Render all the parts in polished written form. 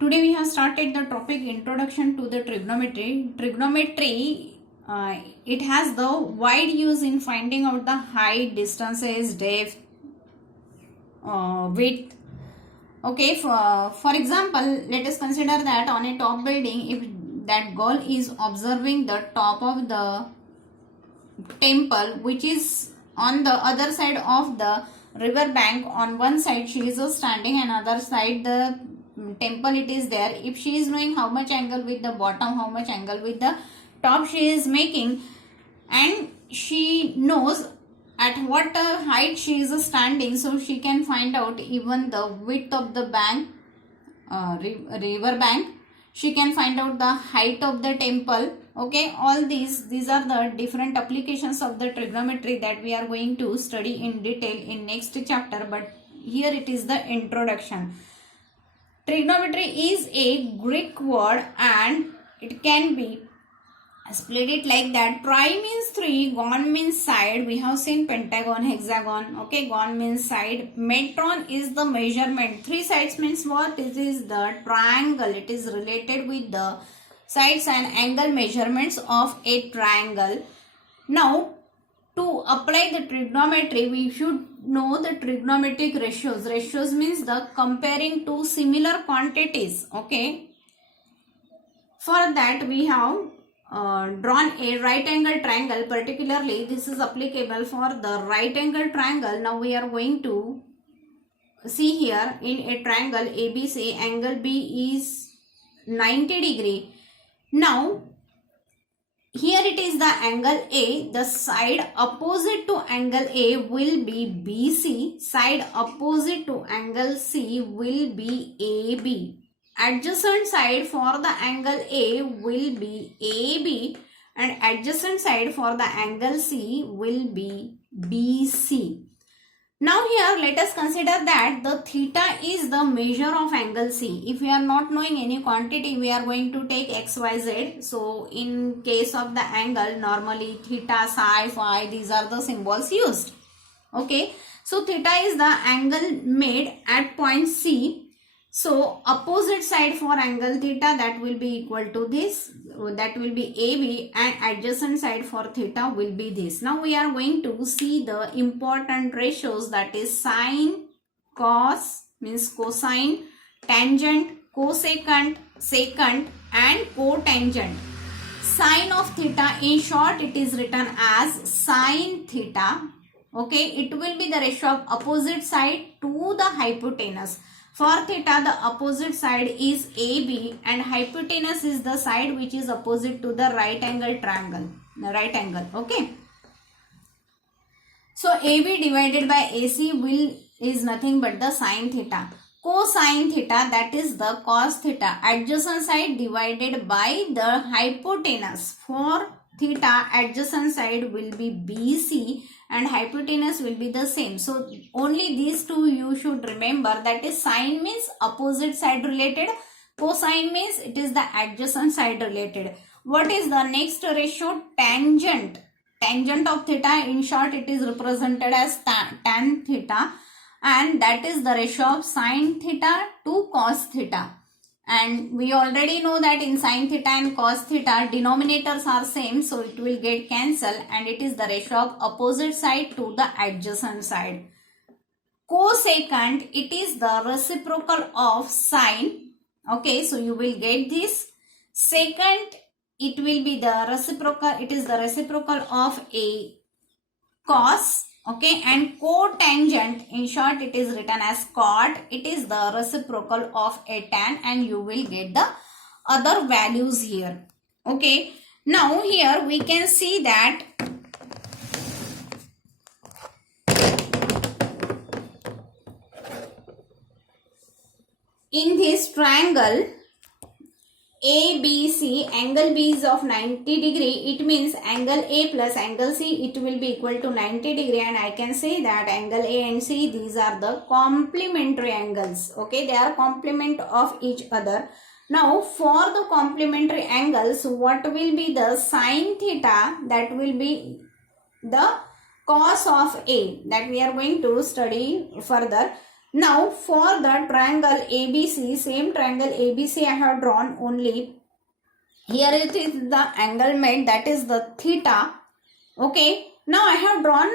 Today we have started the topic introduction to the trigonometry. Trigonometry, it has the wide use in finding out the height, distances, depth, width. Okay, for example, let us consider that on a top building, if that girl is observing the top of the temple, which is on the other side of the river bank. On one side she is standing and other side the temple it is there. If she is knowing how much angle with the bottom, how much angle with the top she is making, and she knows at what height she is standing, so she can find out even the width of the bank, river bank. She can find out the height of the temple. Okay, all these are the different applications of the trigonometry that we are going to study in detail in next chapter, but here it is the introduction. Trigonometry is a Greek word and it can be split it like that. Tri means 3, gon means side. We have seen pentagon, hexagon. Okay, gon means side. Metron is the measurement. 3 sides means what? It is the triangle. It is related with the sides and angle measurements of a triangle. Now, to apply the trigonometry, we should know the trigonometric ratios. Ratios means the comparing two similar quantities. Okay. For that, we have drawn a right angle triangle. Particularly this is applicable for the right angle triangle. Now we are going to see here in a triangle ABC, angle B is 90 degree. Now here it is the angle A. The side opposite to angle A will be BC. Side opposite to angle C will be AB. Adjacent side for the angle A will be AB and adjacent side for the angle C will be BC. Now here let us consider that the theta is the measure of angle C. If we are not knowing any quantity, we are going to take XYZ. So in case of the angle, normally theta, psi, phi, these are the symbols used. Okay. So theta is the angle made at point C. So opposite side for angle theta, that will be equal to this, that will be AB, and adjacent side for theta will be this. Now we are going to see the important ratios, that is sine, cos means cosine, tangent, cosecant, secant and cotangent. Sine of theta, in short it is written as sine theta. Okay, it will be the ratio of opposite side to the hypotenuse. For theta, the opposite side is AB and hypotenuse is the side which is opposite to the right angle triangle. The right angle. Okay. So AB divided by AC is nothing but the sine theta. Cosine theta, that is the cos theta. Adjacent side divided by the hypotenuse. For theta, adjacent side will be BC and hypotenuse will be the same. So only these two you should remember, that is sine means opposite side related, cosine means it is the adjacent side related. What is the next ratio? Tangent. Tangent of theta, in short it is represented as tan theta, and that is the ratio of sine theta to cos theta. And we already know that in sine theta and cos theta, denominators are same, so it will get cancelled, and it is the ratio of opposite side to the adjacent side. Cosecant, it is the reciprocal of sine. Okay, so you will get this. Secant, it will be the reciprocal, it is the reciprocal of a cos. Okay, and cotangent, in short it is written as cot, it is the reciprocal of a tan, and you will get the other values here. Okay, now here we can see that in this triangle ABC, angle B is of 90 degree. It means angle A plus angle C, it will be equal to 90 degree, and I can say that angle A and C, these are the complementary angles. Okay, they are complement of each other. Now for the complementary angles, what will be the sine theta? That will be the cos of A, that we are going to study further. Now for the triangle ABC, same triangle ABC I have drawn, only here it is the angle made, that is the theta. Okay, now I have drawn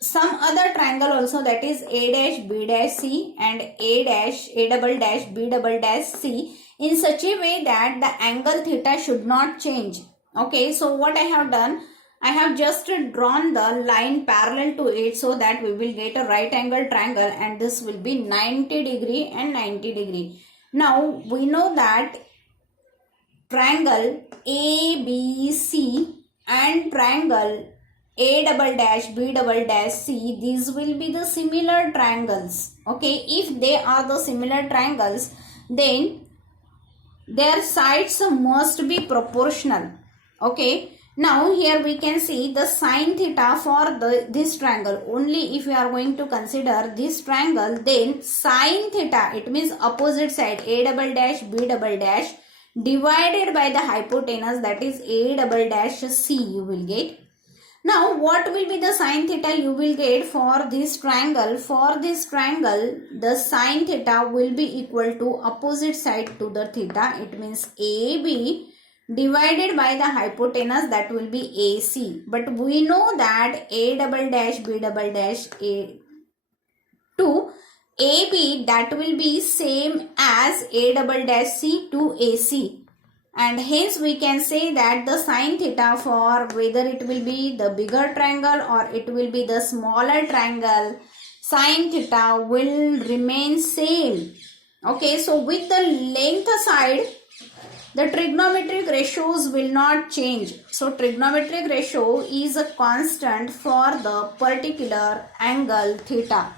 some other triangle also, that is A dash B dash C and A double dash B double dash C, in such a way that the angle theta should not change. Okay, so what I have done, I have just drawn the line parallel to it so that we will get a right angle triangle, and this will be 90 degree and 90 degree. Now we know that triangle ABC and triangle A double dash B double dash C, these will be the similar triangles. Okay, if they are the similar triangles, then their sides must be proportional. Okay, now here we can see the sine theta for this triangle. Only if we are going to consider this triangle, then sine theta, it means opposite side A double dash B double dash divided by the hypotenuse, that is A double dash C, you will get. Now what will be the sine theta you will get for this triangle? For this triangle, the sine theta will be equal to opposite side to the theta, it means AB divided by the hypotenuse, that will be AC. But we know that A double dash B double dash A to AB, that will be same as A double dash C to AC, and hence we can say that the sine theta for whether it will be the bigger triangle or it will be the smaller triangle, sine theta will remain same. Okay, so with the length side, the trigonometric ratios will not change. So trigonometric ratio is a constant for the particular angle theta.